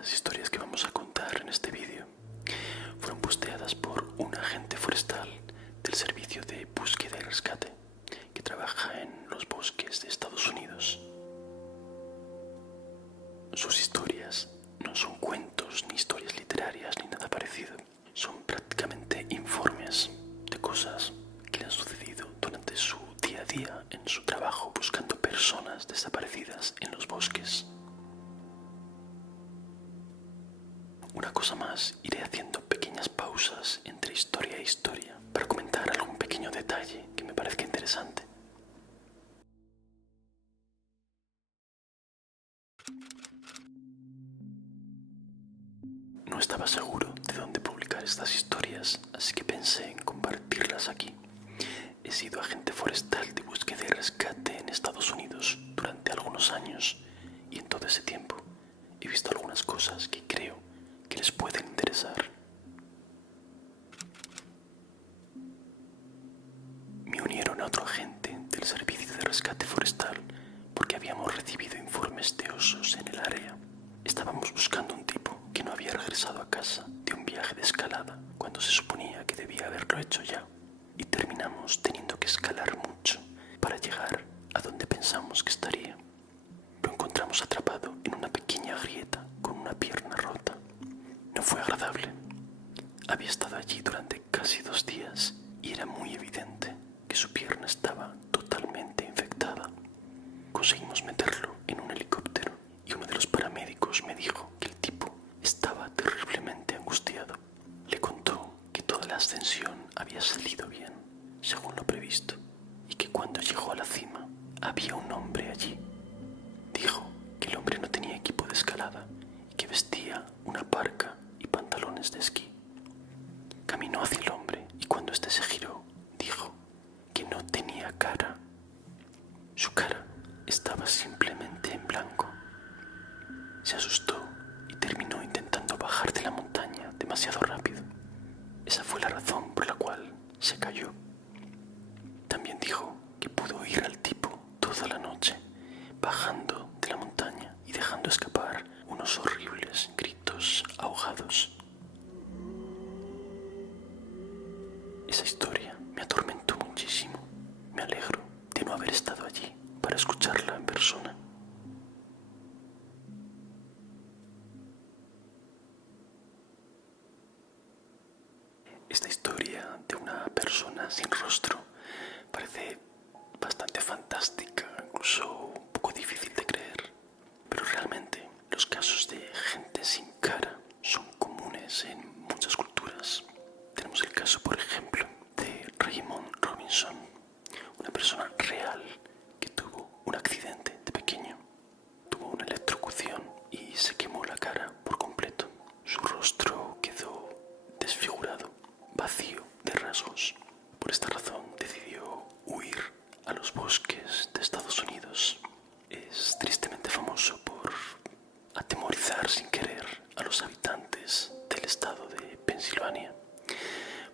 Las historias que vamos a contar en este vídeo fueron posteadas por un agente forestal del Servicio de Búsqueda y Rescate que trabaja en los bosques de Estados Unidos. Sus historias no son cuentos ni historias literarias ni nada parecido. Son prácticamente informes de cosas que le han sucedido durante su día a día en su trabajo buscando personas desaparecidas en los bosques. Una cosa más, iré haciendo pequeñas pausas entre historia e historia para comentar algún pequeño detalle que me parezca interesante. No estaba seguro de dónde publicar estas historias, así que pensé en compartirlas aquí. He sido agente forestal de búsqueda y rescate en Estados Unidos durante algunos años y en todo ese tiempo he visto algunas cosas que creo que les pueden interesar. Me unieron a otro agente del Servicio de Rescate Forestal porque habíamos recibido informes de osos en el área. Estábamos buscando un tipo que no había regresado a casa de un viaje de escalada cuando se suponía que debía haberlo hecho ya, y terminamos teniendo que escalar mucho para llegar a donde pensamos que estaría. Lo encontramos atrapado en una pequeña grieta con una pierna rota. No fue agradable. Había estado allí durante casi 2 días y era muy evidente que su pierna estaba totalmente infectada. Conseguimos meterlo en un helicóptero y uno de los paramédicos me dijo que el tipo estaba terriblemente angustiado. Le contó que toda la ascensión había salido bien, según lo previsto, y que cuando llegó a la cima había un hombre allí. Dijo que el hombre no tenía equipo de escalada y que vestía una parca y pantalones de esquí. Caminó hacia el hombre y cuando éste se giró, dijo que no tenía cara. Su cara estaba simplemente en blanco. Se asustó y terminó intentando bajar de la montaña demasiado rápido. Esa fue la razón por la cual se cayó. También dijo que pudo oír al tipo toda la noche bajando de la montaña y dejando escapar unos horribles gritos ahogados. Esa historia me atormentó muchísimo. Me alegro de no haber estado allí para escucharla en persona. Esta historia de una persona sin rostro parece bastante fantástica, incluso un poco difícil de creer, pero realmente los casos de gente sin cara son comunes en muchas culturas. Tenemos el caso, por ejemplo, de Raymond Robinson, una persona real que tuvo un accidente de pequeño, tuvo una electrocución y se quemó la cara por completo. Su rostro quedó desfigurado, vacío de rasgos. Por esta razón decidió huir a los bosques de Estados Unidos. Es tristemente famoso por atemorizar sin querer a los habitantes del estado de Pensilvania,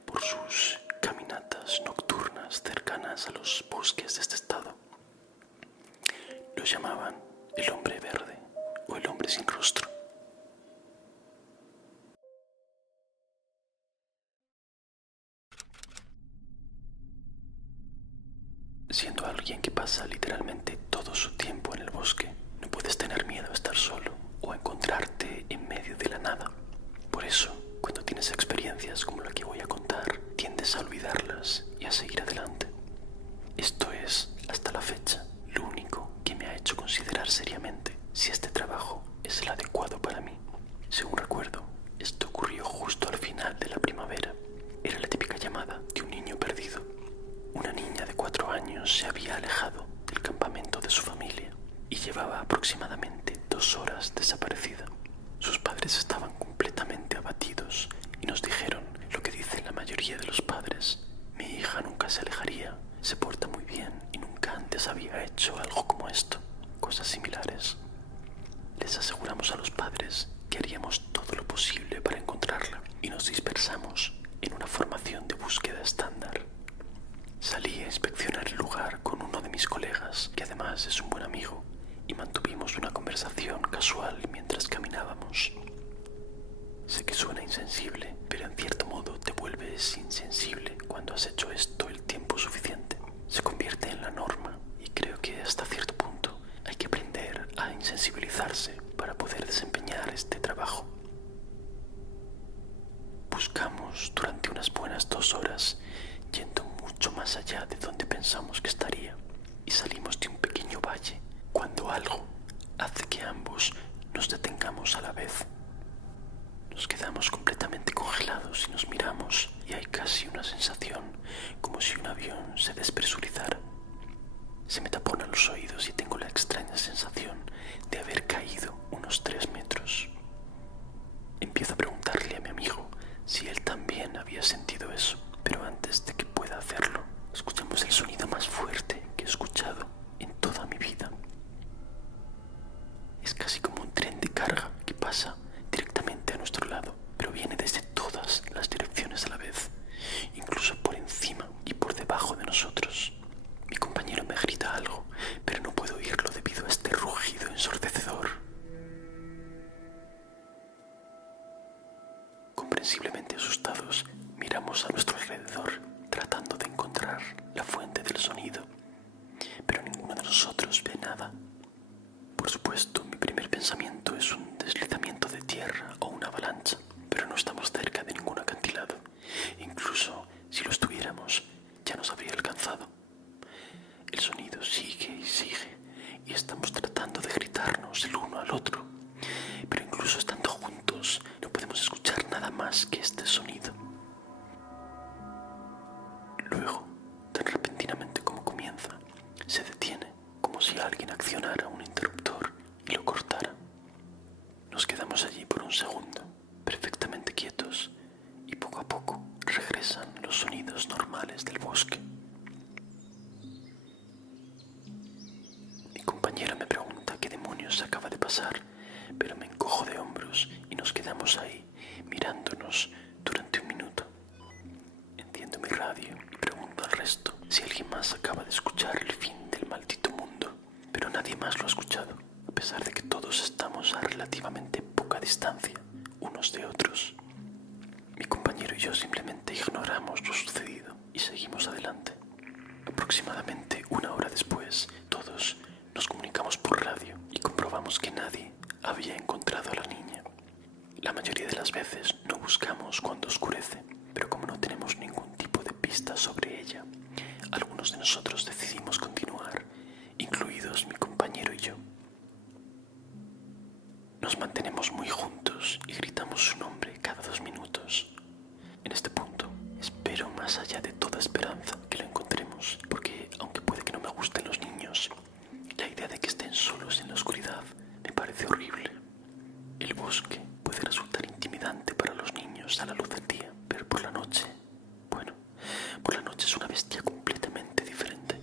por sus caminatas nocturnas cercanas a los bosques de este estado. Lo llamaban el hombre verde o el hombre sin rostro. Siendo alguien que pasa literalmente todo su tiempo en el bosque, no puedes tener miedo a estar solo o a encontrarte en medio de la nada. Por eso, cuando tienes experiencias como la que voy a contar, tiendes a olvidarlas y a seguir adelante. Esto es, hasta la fecha, lo único que me ha hecho considerar seriamente si este trabajo es el adecuado para mí. Según recuerdo, esto ocurrió justo al final de la primavera. Era la típica llamada de un niño perdido. Una niña de 4 años se había alejado del campamento de su familia y llevaba aproximadamente 2 horas desaparecida. Sus padres estaban completamente abatidos y nos dijeron lo que dicen la mayoría de los padres: mi hija nunca se alejaría, se porta muy bien y nunca antes había hecho algo como esto. Cosas similares. Les aseguramos a los padres que haríamos todo lo posible para encontrarla y nos dispersamos en una formación de búsqueda estándar. Salí a inspeccionar el lugar con uno de mis colegas, que además es un buen amigo, y mantuvimos una conversación casual mientras caminábamos. a la vez. Nos quedamos completamente congelados y nos miramos y hay casi una sensación como si un avión se despresurizara. Se me taponan los oídos y tengo la extraña sensación de haber caído unos 3 metros. Empiezo a preguntarle a mi amigo si él también había sentido eso, pero antes de que pueda hacerlo, escuchamos el sonido más fuerte que he escuchado en toda mi vida. Es casi como un tren de carga que pasa directamente a nuestro lado, pero viene desde todas las direcciones a la vez, incluso por encima y por debajo de nosotros. Mi compañero me grita algo, pero no puedo oírlo debido a este rugido ensordecedor. Comprensiblemente asustados, miramos a nuestro alrededor, tratando de encontrar la fuente del sonido, pero ninguno de nosotros ve nada. Por supuesto, mi primer pensamiento es un deslizamiento de tierra o una avalancha, pero no estamos cerca de ningún acantilado. Incluso si lo estuviéramos, ya nos habría alcanzado. El sonido sigue y sigue, y estamos tratando de gritarnos el uno al otro, pero incluso estando juntos no podemos escuchar nada más que este sonido. Luego, tan repentinamente como comienza, se detiene, como si alguien accionara un interruptor y lo cortara. Nos quedamos allí por un segundo, perfectamente quietos, y poco a poco regresan los sonidos normales del bosque. Mi compañera me pregunta qué demonios acaba de pasar, pero me encojo de hombros y nos quedamos ahí, mirándonos durante un minuto. Enciendo mi radio y pregunto al resto si alguien más acaba de escuchar el fin del maldito mundo, pero nadie más lo ha escuchado, a pesar de que todos estamos a relativamente poca distancia unos de otros. Mi compañero y yo simplemente ignoramos lo sucedido y seguimos adelante. Aproximadamente 1 hora después, todos nos comunicamos por radio y comprobamos que nadie había encontrado a la niña. La mayoría de las veces no buscamos cuando oscurece, pero como no tenemos ningún tipo de pista sobre ella, algunos de nosotros decidimos continuar, incluidos mi compañero y yo. Nos mantenemos muy juntos y gritamos su nombre cada 2 minutos. En este punto, espero más allá de toda esperanza que lo encontremos, porque aunque puede que no me gusten los niños, la idea de que estén solos en la oscuridad me parece horrible. El bosque puede resultar intimidante para los niños a la luz del día, pero por la noche, bueno, por la noche es una bestia completamente diferente.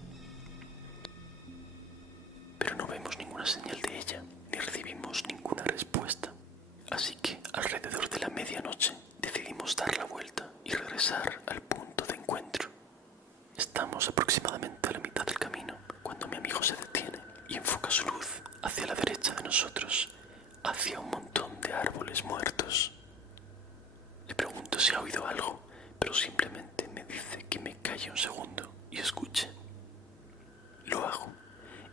Pero no vemos ninguna señal de ella, ni recibimos ninguna respuesta. Así que, alrededor de la medianoche, decidimos dar la vuelta y regresar al punto de encuentro. Estamos aproximadamente a la mitad del camino cuando mi amigo se detiene y enfoca su luz hacia la derecha de nosotros, hacia un montón de árboles muertos. Le pregunto si ha oído algo, pero simplemente me dice que me calle un segundo y escuche. Lo hago,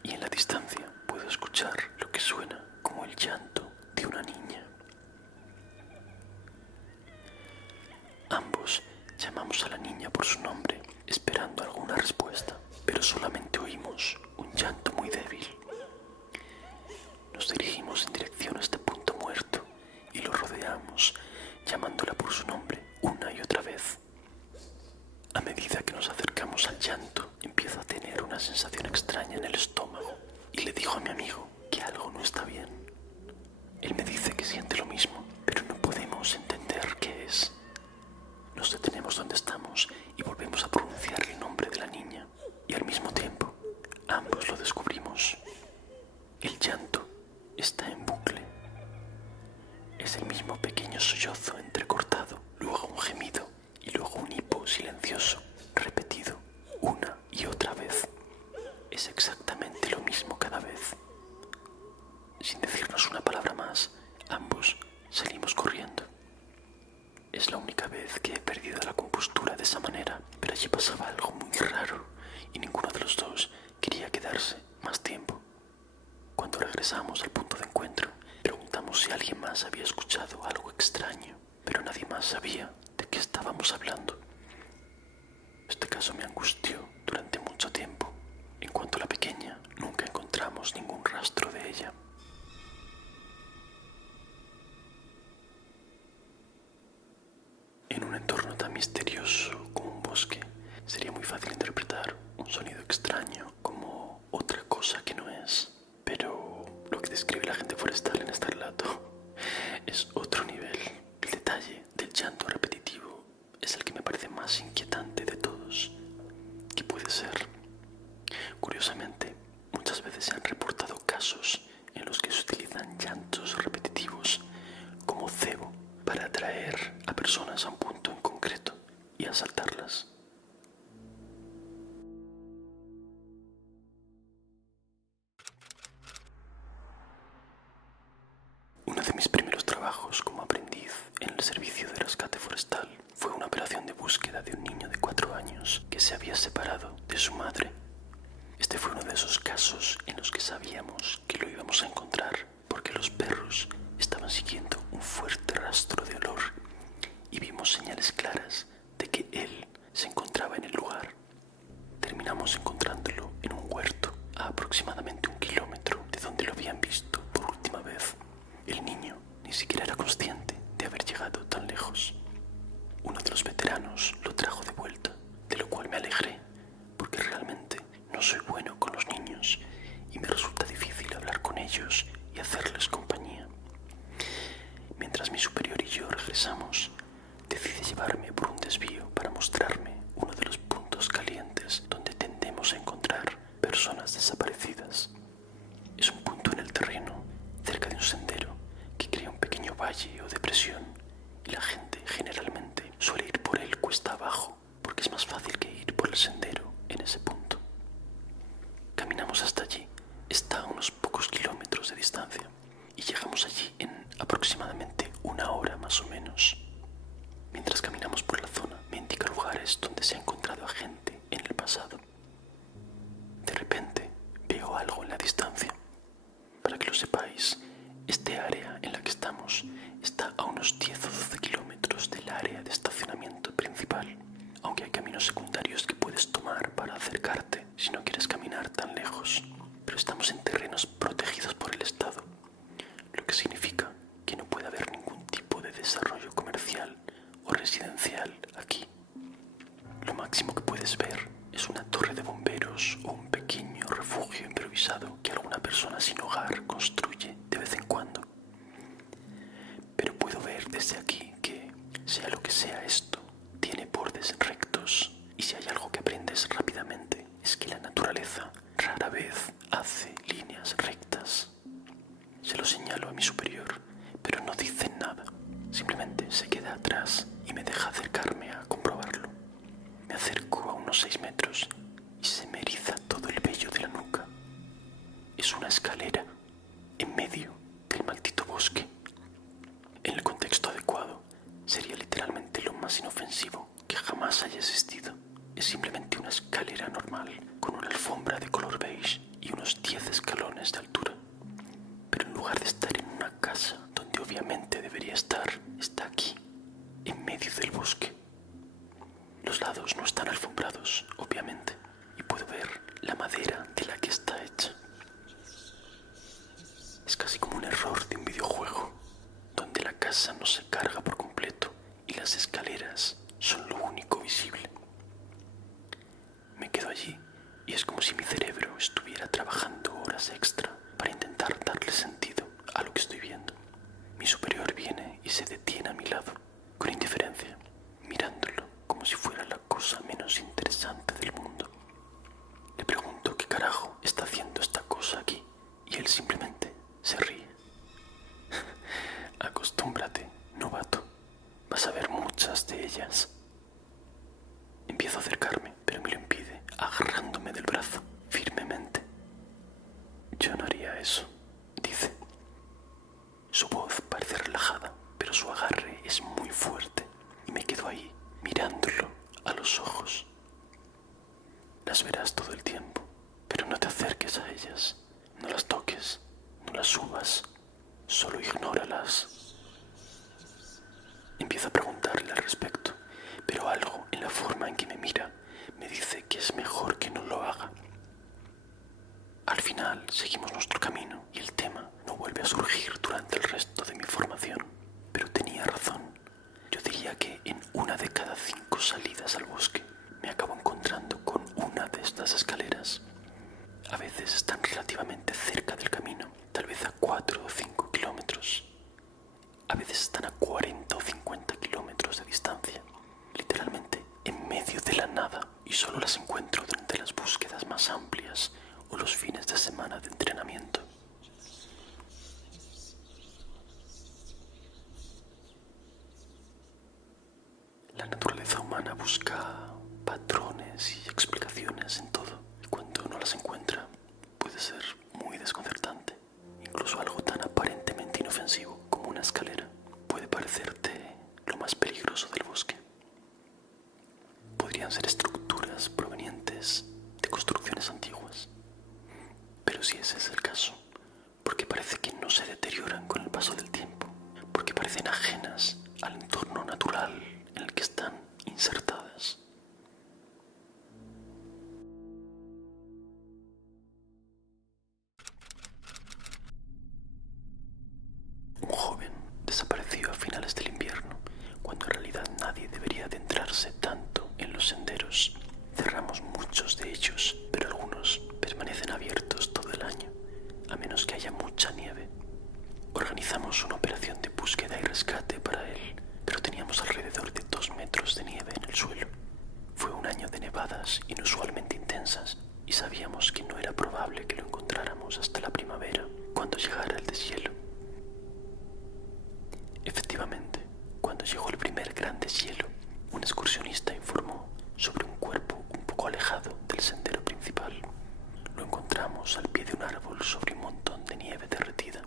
y en la distancia puedo escuchar lo que suena como el llanto de una niña. Ambos llamamos a la niña por su nombre, esperando alguna respuesta, pero solamente oímos un llanto muy débil. Nos dirigimos en dirección a este punto muerto y lo rodeamos, llamándola por su nombre una y otra vez. A medida que nos acercamos al llanto, empiezo a tener una sensación extraña en el estómago y le digo a mi amigo que algo no está bien. Él me dice que siente lo mismo, pero no podemos entender qué es. Nos detenemos donde estamos y volvemos a pronunciar el nombre de la niña, y al mismo tiempo, ambos lo descubrimos. El llanto está en bucle. Es el mismo pequeño sollozo entrecortado, luego un gemido y luego un hipo silencioso, repetido una y otra vez. Es exactamente lo mismo cada vez. Sin decirnos una palabra más, ambos salimos corriendo. Es la única vez que he perdido la compostura de esa manera, pero allí pasaba algo muy raro y ninguno de los dos quería quedarse más tiempo. Cuando regresamos al punto de encuentro, preguntamos si alguien más había escuchado algo extraño, pero nadie más sabía de qué estábamos hablando. Este caso me angustió durante mucho tiempo. En cuanto a la pequeña, nunca encontramos ningún rastro de ella. tan misterioso como un bosque, sería muy fácil interpretar un sonido extraño como otra cosa que no es. Pero lo que describe la gente forestal en este relato es otro nivel. El detalle del llanto repetitivo es el que me parece más inquietante de todos. ¿Qué puede ser? Curiosamente, muchas veces se han reportado casos en los que se utilizan llantos repetitivos como cebo para atraer a personas a un punto en concreto y asaltarlas. Uno de mis primeros trabajos como aprendiz en el servicio de rescate forestal fue una operación de búsqueda de un niño de 4 años que se había separado de su madre. Este fue uno de esos casos en los que sabíamos que lo íbamos a encontrar porque los perros estaban siguiendo un fuerte rastro de olor y vimos señales claras de que él se encontraba en el lugar. Terminamos encontrándolo en un huerto a aproximadamente 1 kilómetro de donde lo habían visto por última vez. El niño ni siquiera era consciente de haber llegado tan lejos. Uno de los veteranos lo trajo de vuelta, de lo cual me alegré, porque realmente no soy bueno con los niños y me resulta difícil hablar con ellos y hacerles compañía. Mientras mi superior y yo regresamos, decide llevarme por un desvío para mostrarme uno de los puntos calientes donde tendemos a encontrar personas desaparecidas. Es un punto en el terreno, cerca de un sendero, que crea un pequeño valle o depresión, y la gente generalmente suele ir por él cuesta abajo, porque es más fácil que ir por el sendero en ese punto. Caminamos hasta allí, está a unos pocos kilómetros de distancia, y llegamos allí en aproximadamente 1 hora más o menos. Mientras caminamos por la zona, me indica lugares donde se ha encontrado a gente en el pasado. De repente, veo algo en la distancia. Para que lo sepáis, este área en la que estamos está a unos 10 o 12 kilómetros del área de estacionamiento principal, aunque hay caminos secundarios que puedes tomar para acercarte si no quieres caminar tan lejos. Pero estamos en terrenos protegidos por el Estado, lo que significa que no puede haber ningún tipo de desarrollo comercial o residencial aquí. Lo máximo que puedes ver es una torre de bomberos o un pequeño refugio improvisado que alguna persona sin hogar construye de vez en cuando. Pero puedo ver desde aquí que, sea lo que sea esto, tiene bordes rectos, y si hay algo que aprendes rápidamente es que la naturaleza rara vez hace líneas rectas. Se lo señalo a mi superior, pero no dice nada. Simplemente se queda atrás y me deja acercarme a comprobarlo. Me acerco a unos 6 metros y se me eriza todo el vello de la nuca. Es una escalera en medio del maldito bosque. En el contexto adecuado, sería literalmente lo más inofensivo que jamás haya existido. Es simplemente una escalera normal con una alfombra de color beige y unos 10 escalones de altura. Pero en lugar de estar en una casa donde obviamente debería estar, está aquí, en medio del bosque. Los lados no están alfombrados, obviamente, y puedo ver la madera de la que está hecha. Es casi como un error de un videojuego, donde la casa no se carga por completo y las escaleras son lo único visible. Me quedo allí y es como si mi cerebro estuviera trabajando horas extra para intentar darle sentido a lo que estoy viendo. Mi superior viene y se detiene a mi lado, con indiferencia, mirándolo como si fuera la cosa menos interesante del mundo. Le pregunto qué carajo está haciendo esta cosa aquí y él simplemente se ríe. Acostúmbrate, novato. Vas a ver muchas de ellas. Empiezo a acercarme, pero me lo impide, agarrándome del brazo firmemente. Yo no haría eso, dice. Su voz parece relajada, pero su agarre es muy fuerte y me quedo ahí, mirándolo a los ojos. Las verás todo el tiempo, pero no te acerques a ellas, no las toques, no las subas, solo ignóralas. Empiezo a preguntarle al respecto, pero algo en la forma en que me mira me dice que es mejor que no lo haga. Al final seguimos nuestro camino y el tema no vuelve a surgir durante el resto de mi formación, pero tenía razón. Yo diría que en 1 de cada 5 veces están a 40 o 50 kilómetros de distancia, literalmente en medio de la nada, y solo las encuentro durante las búsquedas más amplias o los fines de semana de entrenamiento. La naturaleza humana busca patrones y explicaciones en todo, y cuando no las encuentra puede ser muy desconcertante. Incluso algo tan aparentemente inofensivo como una escalera puede parecerte lo más peligroso del bosque. Podrían ser estructuras provenientes de construcciones antiguas, pero si ese es el caso, porque parece que no se deterioran con el paso del tiempo, porque parecen ajenas al entorno natural en el que están insertadas. Un joven desapareció a finales del invierno, cuando en realidad nadie debería adentrarse tanto en los senderos. Cerramos muchos de ellos, pero algunos permanecen abiertos todo el año, a menos que haya mucha nieve. Organizamos una operación de búsqueda y rescate para él, pero teníamos alrededor de 2 metros de nieve en el suelo. Fue un año de nevadas inusualmente intensas y sabíamos que no era probable que lo encontráramos hasta la primavera, cuando llegara el deshielo. Efectivamente, cuando llegó el primer gran deshielo, un excursionista informó sobre un cuerpo un poco alejado del sendero principal. Lo encontramos al pie de un árbol sobre un montón de nieve derretida.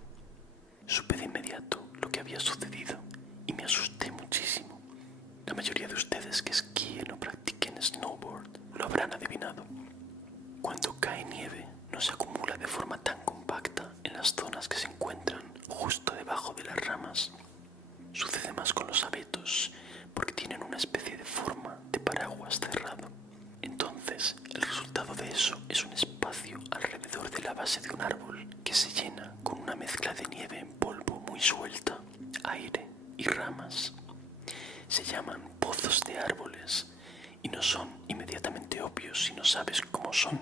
Supe de inmediato lo que había sucedido y me asusté muchísimo. La mayoría de ustedes que esquíen o practiquen snowboard lo habrán adivinado. Cuando cae nieve, no se acumula de forma tan compacta en las zonas que se encuentran justo debajo de las ramas. Sucede más con los abetos, porque tienen una especie de forma de paraguas cerrado. Entonces, el resultado de eso es un espacio alrededor de la base de un árbol que se llena con una mezcla de nieve en polvo muy suelta, aire y ramas. Se llaman pozos de árboles y no son inmediatamente obvios si no sabes cómo son.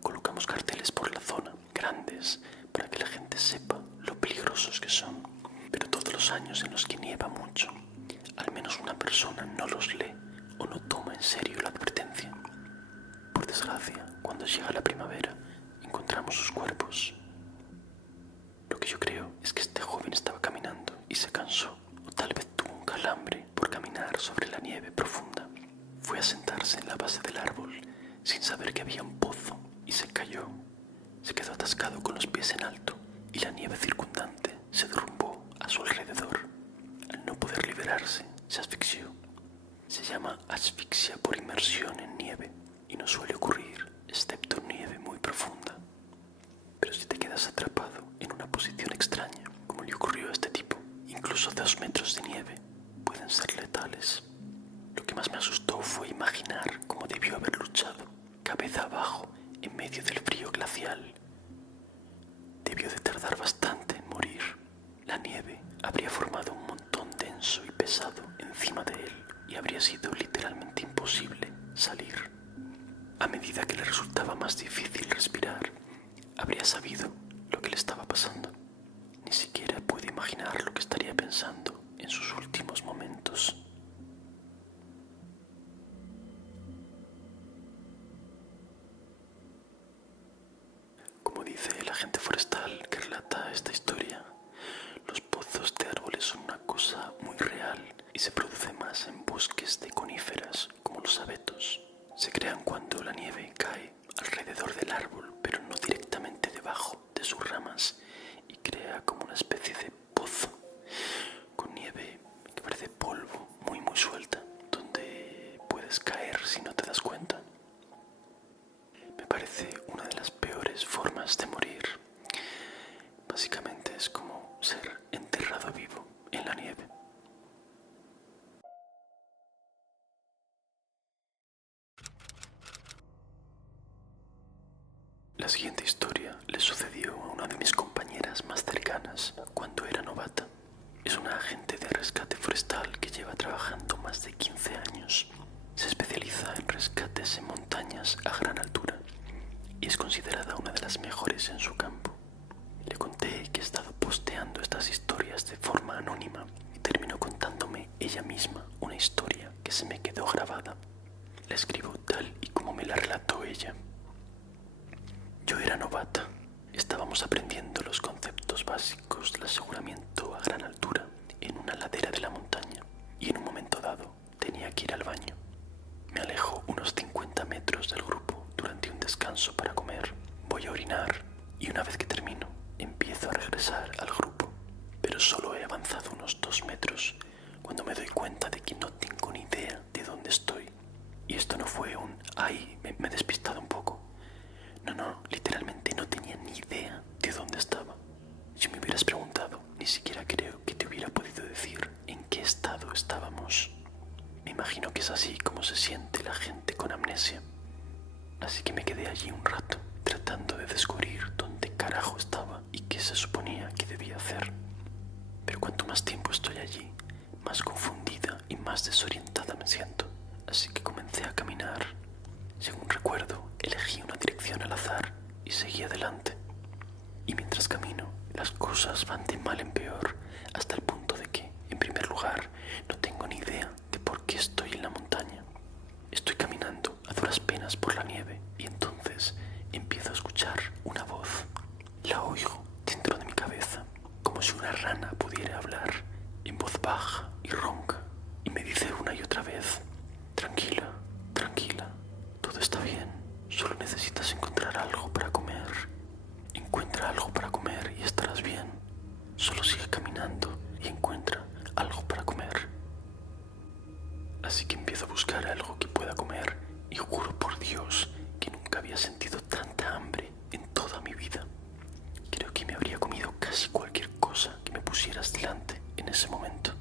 Colocamos carteles por la zona, grandes, para que la gente sepa lo peligrosos que son. Pero todos los años en los que nieva mucho, al menos una persona no los lee o no toma en serio la advertencia. Por desgracia, cuando llega la primavera, encontramos sus cuerpos. Lo que yo creo es que este joven estaba caminando y se cansó, o tal vez tuvo un calambre por caminar sobre la nieve profunda. Fue a sentarse en la base del árbol sin saber que había un pozo y se cayó. Se quedó atascado con los pies en alto y la nieve circundante se derrumbó a su alrededor. Al no poder liberarse, se asfixió. Se llama asfixia por inmersión en nieve y no suele ocurrir excepto en nieve muy profunda. Pero si te quedas atrapado en una posición extraña, como le ocurrió a este tipo, incluso 2 metros de nieve pueden ser letales. Lo que más me asustó fue imaginar cómo debió haber luchado, cabeza abajo, en medio del frío glacial. Debió de tardar bastante en morir. La nieve habría formado un montón denso y pesado encima de él y habría sido literalmente imposible salir. A medida que le resultaba más difícil respirar, habría sabido lo que le estaba pasando. Ni siquiera puede imaginar lo que estaría pensando en sus últimos momentos. Como dice el agente forestal que relata esta historia, los pozos de árboles son una cosa muy real y se produce más en bosques de coníferas como los abetos. Se crean cuando la nieve cae alrededor del árbol, pero no directamente debajo de sus ramas, y crea como una especie de pozo con nieve que parece polvo muy suelta, donde puedes caer si no te das cuenta. Me parece una de las peores formas de morir. Básicamente es como ser enterrado vivo en la nieve. La siguiente historia le sucedió a una de mis compañeras más cercanas cuando era novata. Es una agente de rescate forestal que lleva trabajando más de 15 años. Se especializa en rescates en montañas a gran altura y es considerada una de las mejores en su campo. Le conté que he estado posteando estas historias de forma anónima ella misma una historia que se me quedó grabada. La escribo tal y como me la relató ella. Yo era novata. Estábamos aprendiendo los conceptos básicos del aseguramiento a gran altura en una ladera de la montaña y en un momento dado tenía que ir al baño. Me alejo unos 50 metros del grupo durante un descanso para comer. Voy a orinar y una vez que termino empiezo a regresar al grupo, pero solo he avanzado unos 2 metros cuando me doy cuenta de que no tengo ni idea de dónde estoy. Y esto no fue un ¡ay! Me he despistado un poco. No, literalmente no tenía ni idea de dónde estaba. Si me hubieras preguntado, ni siquiera creo que te hubiera podido decir en qué estado estábamos. Me imagino que es así como se siente la gente con amnesia. Así que me quedé allí un rato, tratando de descubrir dónde carajo estaba y qué se suponía que debía hacer. Pero cuanto más tiempo estoy allí, más confundida y más desorientada me siento. Así que comencé a caminar. Según recuerdo, elegí una dirección al azar y seguí adelante. Y mientras camino, las cosas van de mal en peor, hasta el punto de que, en primer lugar, no tengo ni idea de por qué estoy en la montaña. Estoy caminando a duras penas por la nieve y entonces empiezo a escuchar una voz. La oigo dentro de mi cabeza, como si una rana pudiera hablar, en voz baja y ronca, y me dice una y otra vez: tranquila, tranquila, todo está bien, solo necesitas encontrar algo para comer. Encuentra algo para comer y estarás bien. Solo sigue caminando y encuentra algo para comer. Así que empiezo a buscar algo que pueda comer y juro por Dios que nunca había sentido tanta hambre en toda mi vida. Creo que me habría comido casi cualquier cosa que me pusieras delante en ese momento.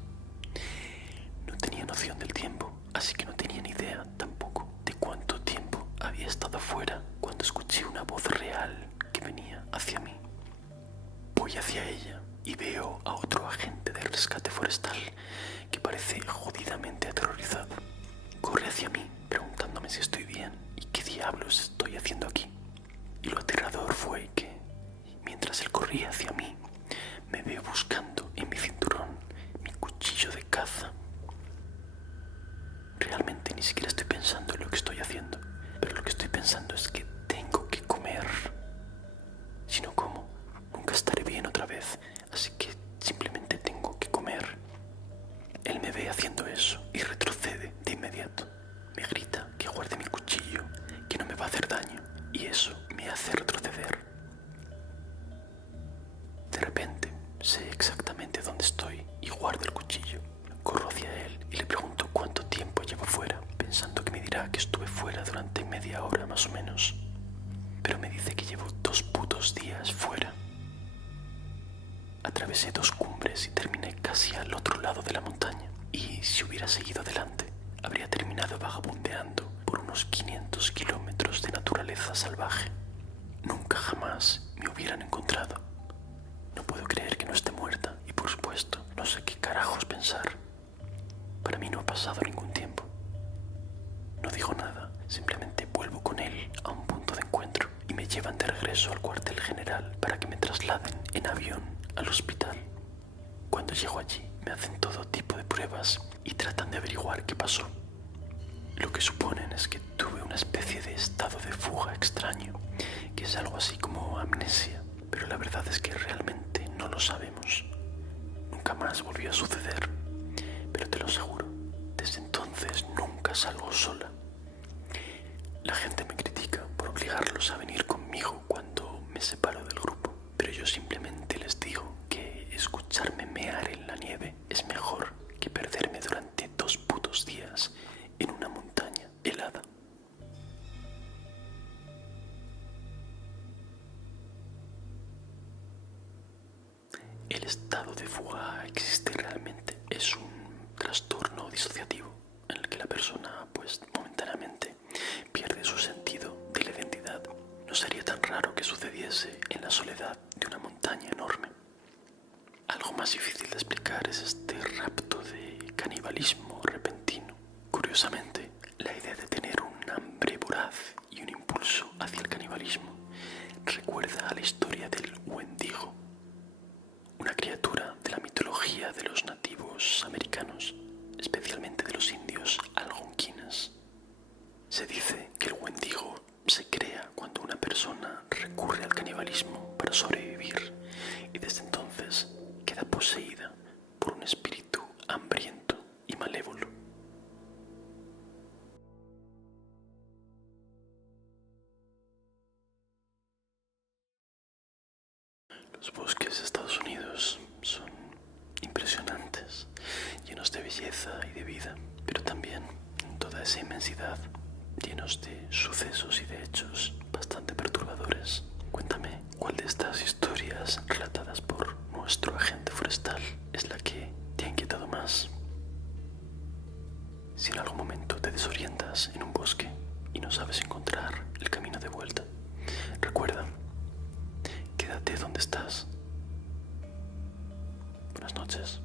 No tenía noción del tiempo, así que no tenía ni idea tampoco de cuánto tiempo había estado fuera cuando escuché una voz real que venía hacia mí. Voy hacia ella y veo a otro agente de rescate forestal que parece jodidamente aterrorizado. Corre hacia mí preguntándome si estoy bien y qué diablos estoy haciendo aquí. Y lo aterrador fue que, mientras él corría hacia mí, me veo buscando en mi cinturón mi cuchillo de caza. Realmente ni siquiera estoy pensando en lo que estoy haciendo, pero lo que estoy pensando es que tengo que comer. Si no como, nunca estaré bien otra vez, así que simplemente tengo que comer. Él me ve haciendo eso y retrocede de inmediato. Me grita que guarde mi cuchillo, que no me va a hacer daño, y eso me hace retroceder. De repente, sé exactamente dónde estoy y guardo el cuchillo. Corro hacia él y le pregunto cuánto tiempo llevo fuera, pensando que me dirá que estuve fuera durante media hora más o menos. Pero me dice que llevo 2 putos días fuera. Atravesé 2 cumbres y terminé casi al otro lado de la montaña. Y si hubiera seguido adelante, habría terminado vagabundeando por unos 500 kilómetros de naturaleza salvaje. Nunca jamás me hubieran encontrado. No puedo creer que no esté muerta y, por supuesto, no sé qué carajos pensar. Para mí no ha pasado ningún tiempo. No digo nada, simplemente vuelvo con él a un punto de encuentro y me llevan de regreso al cuartel general para que me trasladen en avión al hospital. Cuando llego allí me hacen todo tipo de pruebas y tratan de averiguar qué pasó. Lo que suponen es que tuve una especie de estado de fuga extraño, que es algo así como amnesia, pero la verdad es que realmente no lo sabemos. Nunca más volvió a suceder, pero te lo aseguro, desde entonces nunca salgo sola. La gente me critica por obligarlos a venir conmigo cuando me separo del grupo, pero yo simplemente les digo que escucharme mear en la nieve es mejor que perderme durante 2 putos días en una montaña helada. El estado de fuga existe realmente. Es un trastorno disociativo en el que la persona, momentáneamente pierde su sentido de la identidad. No sería tan raro que sucediese en la soledad de una montaña enorme. Algo más difícil de explicar es este rapto de canibalismo repentino. Curiosamente, la idea de tener un hambre voraz y un impulso hacia el canibalismo recuerda a la historia del Wendigo, una criatura de la mitología de los nativos americanos, belleza y de vida, pero también en toda esa inmensidad, llenos de sucesos y de hechos bastante perturbadores. Cuéntame, ¿cuál de estas historias relatadas por nuestro agente forestal es la que te ha inquietado más? Si en algún momento te desorientas en un bosque y no sabes encontrar el camino de vuelta, recuerda, quédate donde estás. Buenas noches.